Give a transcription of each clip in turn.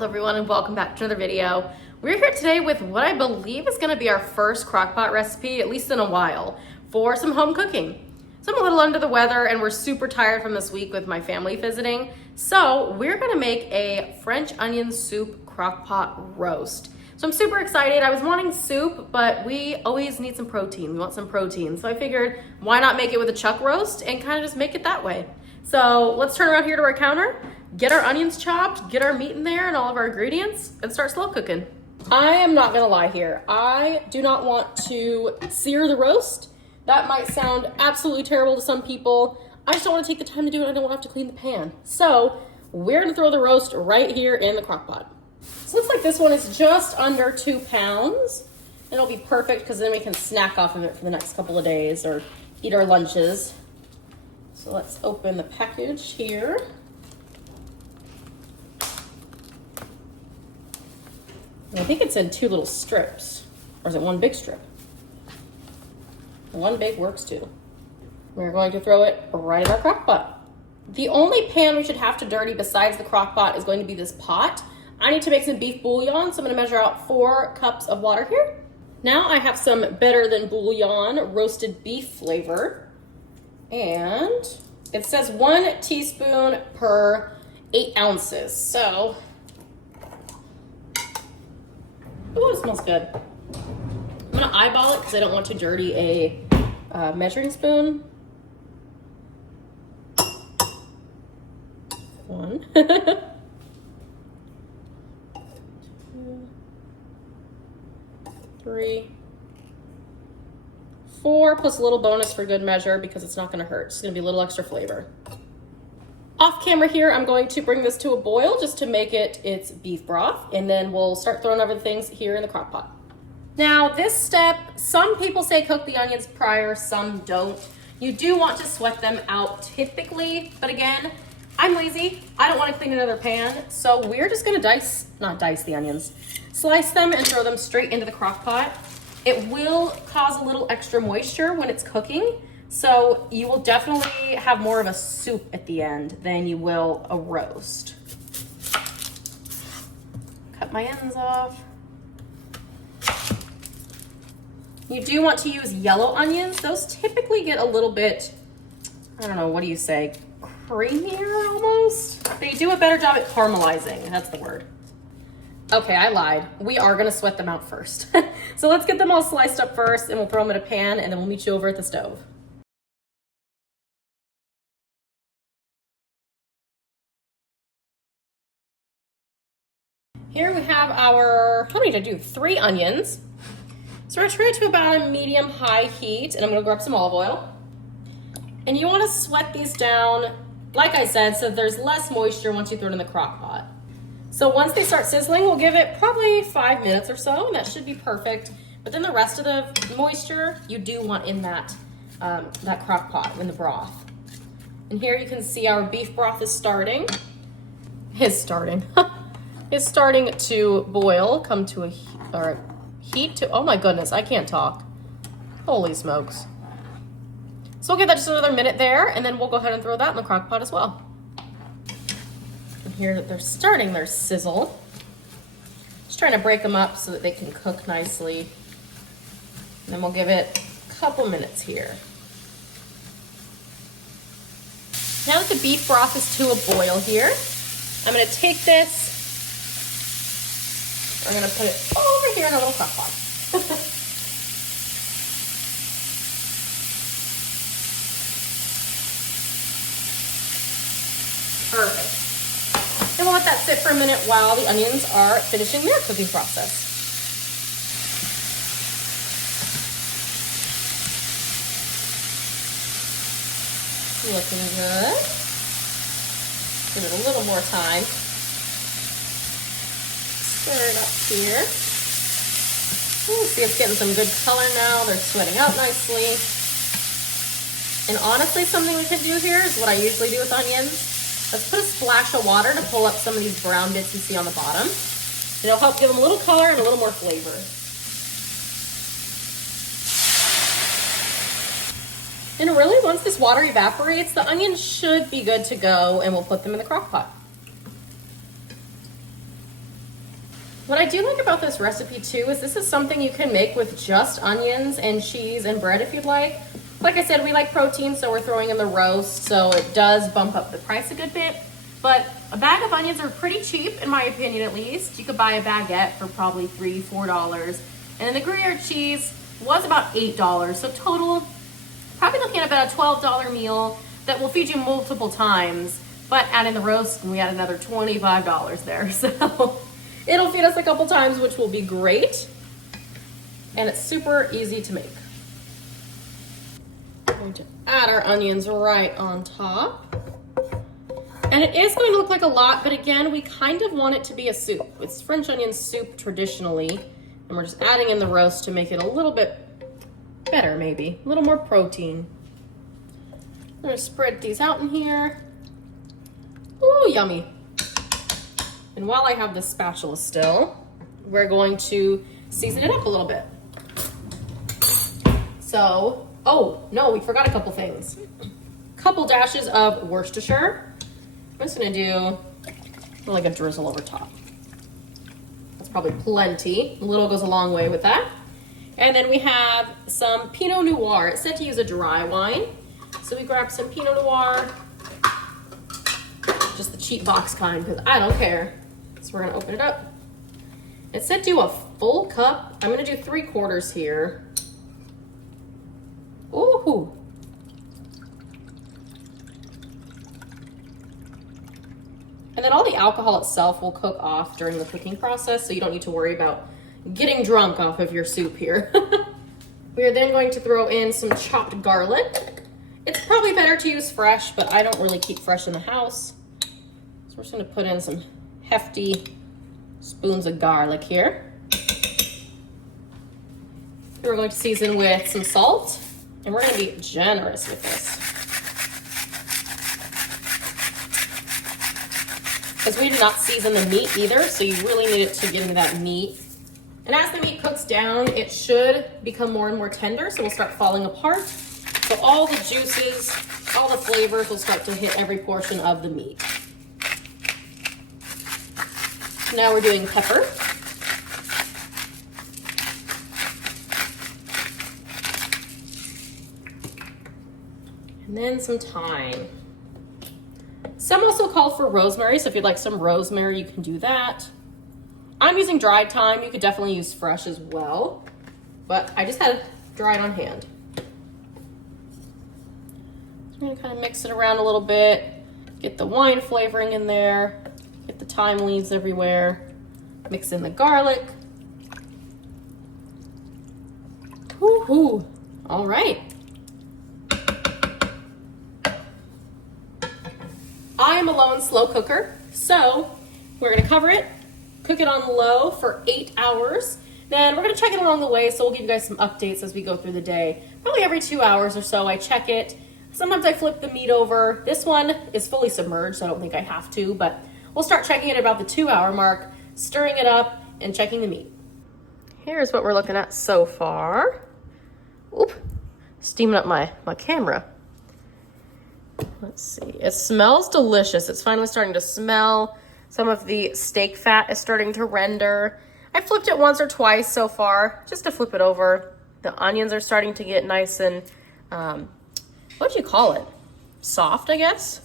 Hello everyone and welcome back to another video. We're here today with what I believe is going to be our first crockpot recipe, at least in a while, for some home cooking. So I'm a little under the weather and we're super tired from this week with my family visiting. So we're going to make a French onion soup crockpot roast. So I'm super excited. I was wanting soup, but we always need some protein. We want some protein. So I figured why not make it with a chuck roast and kind of just make it that way. So let's turn around here to our counter, get our onions chopped, get our meat in there and all of our ingredients, and start slow cooking. I am not gonna lie here. I do not want to sear the roast. That might sound absolutely terrible to some people. I just don't want to take the time to do it. I don't want to have to clean the pan. So we're gonna throw the roast right here in the crock pot. So looks like this one is just under 2 pounds. It'll be perfect because then we can snack off of it for the next couple of days or eat our lunches. So let's open the package here. I think it's in 2 little strips, or is it 1 big strip? 1 big works too. We're going to throw it right in our crock pot. The only pan we should have to dirty besides the crock pot is going to be this pot. I need to make some beef bouillon, so I'm gonna measure out 4 cups of water here. Now I have some better than bouillon roasted beef flavor. And it says 1 teaspoon per 8 ounces. So, ooh, it smells good. I'm gonna eyeball it because I don't want to dirty a measuring spoon. 1. 2, 3, 4, plus a little bonus for good measure because it's not gonna hurt. It's gonna be a little extra flavor. Off camera here, I'm going to bring this to a boil just to make it its beef broth, and then we'll start throwing over the things here in the crock pot. Now this step, some people say cook the onions prior, some don't. You do want to sweat them out typically, but again, I'm lazy. I don't want to clean another pan, so we're just gonna slice them and throw them straight into the crock pot. It will cause a little extra moisture when it's cooking, so you will definitely have more of a soup at the end than you will a roast. Cut my ends off. You do want to use yellow onions. Those typically get a little bit, I don't know, what do you say, creamier almost? They do a better job at caramelizing, that's the word. Okay, I lied. We are gonna sweat them out first. So let's get them all sliced up first and we'll throw them in a pan and then we'll meet you over at the stove. Here we have our, how many did I do? 3 onions. So we're gonna turn it to about a medium-high heat and I'm gonna grab some olive oil. And you wanna sweat these down, like I said, so there's less moisture once you throw it in the crock pot. So once they start sizzling, we'll give it probably 5 minutes or so, and that should be perfect. But then the rest of the moisture, you do want in that crock pot, in the broth. And here you can see our beef broth is starting. It's starting to boil, come to a heat to, oh my goodness, I can't talk. Holy smokes. So we'll give that just another minute there, and then we'll go ahead and throw that in the crock pot as well. Here they're starting their sizzle. Just trying to break them up so that they can cook nicely. And then we'll give it a couple minutes here. Now that the beef broth is to a boil here, I'm gonna take this, I'm gonna put it over here in a little crock pot. Perfect. And we'll let that sit for a minute while the onions are finishing their cooking process. Looking good. Give it a little more time. Stir it up here. Ooh, see, it's getting some good color now. They're sweating out nicely. And honestly, something we can do here is what I usually do with onions. Let's put a splash of water to pull up some of these brown bits you see on the bottom. It'll help give them a little color and a little more flavor. And really, once this water evaporates, the onions should be good to go, and we'll put them in the crock pot. What I do like about this recipe too is this is something you can make with just onions and cheese and bread if you'd like. Like I said, we like protein, so we're throwing in the roast, so it does bump up the price a good bit. But a bag of onions are pretty cheap, in my opinion at least. You could buy a baguette for probably $3, $4. And then the Gruyere cheese was about $8. So total, probably looking at about a $12 meal that will feed you multiple times. But add in the roast, and we add another $25 there. So it'll feed us a couple times, which will be great. And it's super easy to make. I'm going to add our onions right on top. And it is going to look like a lot, but again, we kind of want it to be a soup. It's French onion soup traditionally, and we're just adding in the roast to make it a little bit better, maybe. A little more protein. I'm gonna spread these out in here. Ooh, yummy. And while I have this spatula still, we're going to season it up a little bit. So, oh, no, we forgot a couple things. Couple dashes of Worcestershire. I'm just gonna do like a drizzle over top. That's probably plenty. A little goes a long way with that. And then we have some Pinot Noir. It said to use a dry wine. So we grab some Pinot Noir, just the cheap box kind, because I don't care. So we're gonna open it up. It said do a full cup. I'm gonna do 3/4 here. Ooh. And then all the alcohol itself will cook off during the cooking process, so you don't need to worry about getting drunk off of your soup here. We are then going to throw in some chopped garlic. It's probably better to use fresh, but I don't really keep fresh in the house. So we're just gonna put in some hefty spoons of garlic here. And we're going to season with some salt, and we're gonna be generous with this. Because we did not season the meat either, so you really need it to get into that meat. And as the meat cooks down, it should become more and more tender, so we'll start falling apart. So all the juices, all the flavors will start to hit every portion of the meat. Now we're doing pepper. And then some thyme. Some also call for rosemary, so if you'd like some rosemary, you can do that. I'm using dried thyme. You could definitely use fresh as well, but I just had dried on hand. So I'm gonna kind of mix it around a little bit, get the wine flavoring in there, get the thyme leaves everywhere, mix in the garlic. Woo-hoo. All right. I am a low and slow cooker, so we're gonna cover it, cook it on low for 8 hours. Then we're gonna check it along the way, so we'll give you guys some updates as we go through the day. Probably every 2 hours or so I check it. Sometimes I flip the meat over. This one is fully submerged, so I don't think I have to, but we'll start checking it about the 2-hour mark, stirring it up and checking the meat. Here's what we're looking at so far. Oop, steaming up my camera. Let's see, it smells delicious. It's finally starting to smell. Some of the steak fat is starting to render. I flipped it once or twice so far, just to flip it over. The onions are starting to get nice and, what'd you call it? Soft, I guess.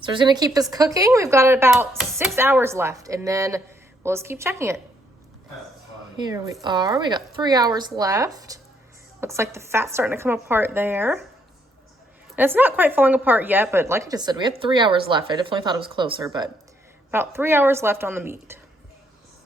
So we're just gonna keep this cooking. We've got about 6 hours left, and then we'll just keep checking it. Here we are, we got 3 hours left. Looks like the fat's starting to come apart there. And it's not quite falling apart yet, but like I just said, we have 3 hours left. I definitely thought it was closer, but about 3 hours left on the meat.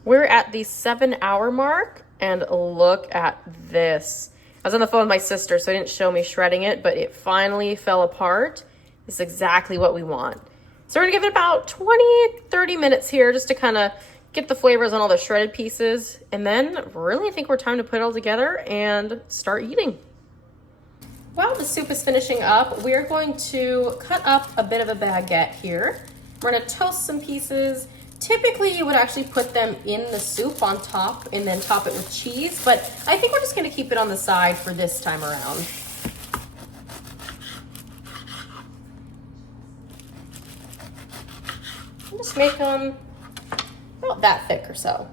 We're at the 7-hour mark, and look at this. I was on the phone with my sister, so it didn't show me shredding it, but it finally fell apart. This is exactly what we want. So we're gonna give it about 20, 30 minutes here just to kind of get the flavors on all the shredded pieces. And then really I think we're time to put it all together and start eating. While the soup is finishing up, we're going to cut up a bit of a baguette here. We're gonna toast some pieces. Typically you would actually put them in the soup on top and then top it with cheese, but I think we're just gonna keep it on the side for this time around. And just make them about that thick or so.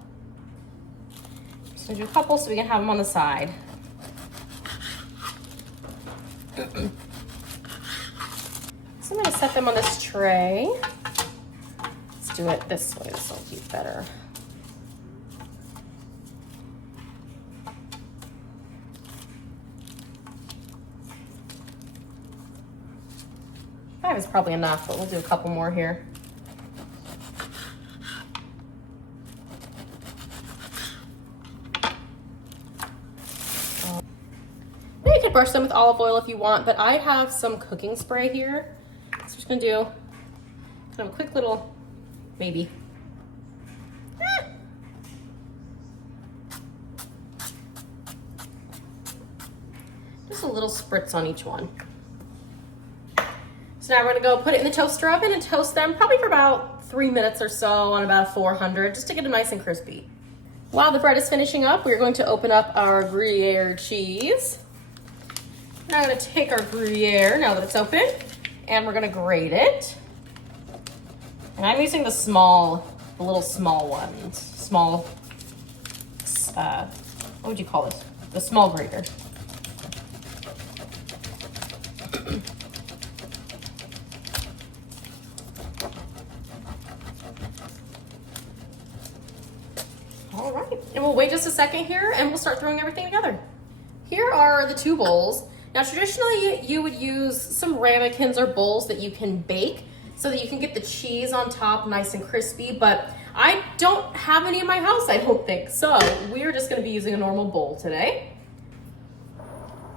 So do a couple so we can have them on the side. So I'm gonna set them on this tray. Let's do it this way, this will be better. 5 is probably enough, but we'll do a couple more here. You could brush them with olive oil if you want, but I have some cooking spray here. So I'm just gonna do kind of a quick little, maybe. Just a little spritz on each one. So now we're gonna go put it in the toaster oven and toast them probably for about 3 minutes or so on about 400, just to get them nice and crispy. While the bread is finishing up, we're going to open up our Gruyere cheese. Now I'm gonna take our Gruyere, now that it's open, and we're gonna grate it. And I'm using the little small ones. Small, what would you call this? The small grater. All right, and we'll wait just a second here and we'll start throwing everything together. Here are the 2 bowls. Now, traditionally, you would use some ramekins or bowls that you can bake so that you can get the cheese on top nice and crispy, but I don't have any in my house, I don't think. So we're just gonna be using a normal bowl today.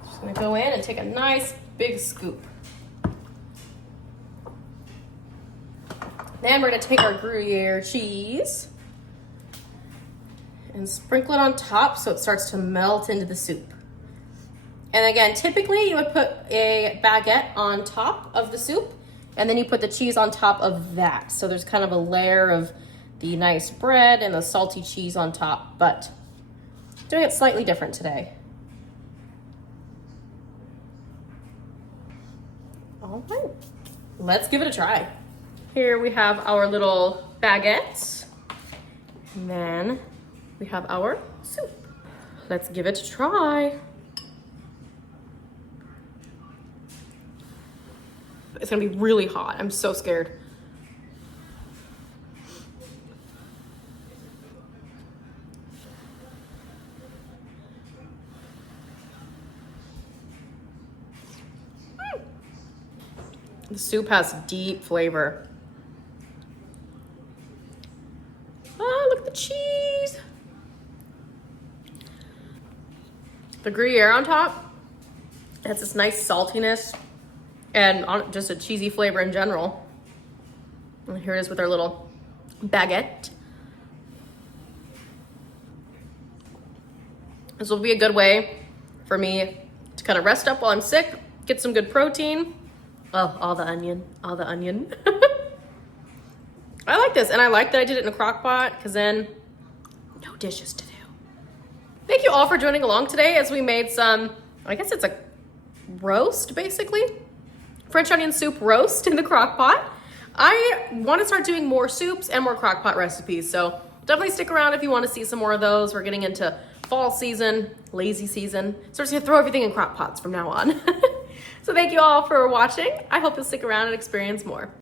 Just gonna go in and take a nice big scoop. Then we're gonna take our Gruyere cheese and sprinkle it on top so it starts to melt into the soup. And again, typically you would put a baguette on top of the soup and then you put the cheese on top of that. So there's kind of a layer of the nice bread and the salty cheese on top, but doing it slightly different today. All right, let's give it a try. Here we have our little baguettes, and then we have our soup. Let's give it a try. It's gonna be really hot. I'm so scared. The soup has deep flavor. Oh, look at the cheese. The Gruyere on top has this nice saltiness and just a cheesy flavor in general. And here it is with our little baguette. This will be a good way for me to kind of rest up while I'm sick, get some good protein. Oh, all the onion. I like this, and I like that I did it in a crock pot, because then no dishes to do. Thank you all for joining along today as we made some, I guess it's a roast, basically. French onion soup roast in the crock pot. I want to start doing more soups and more crock pot recipes, so definitely stick around if you want to see some more of those. We're getting into fall season, lazy season, so we're just gonna throw everything in crock pots from now on. So thank you all for watching. I hope you'll stick around and experience more.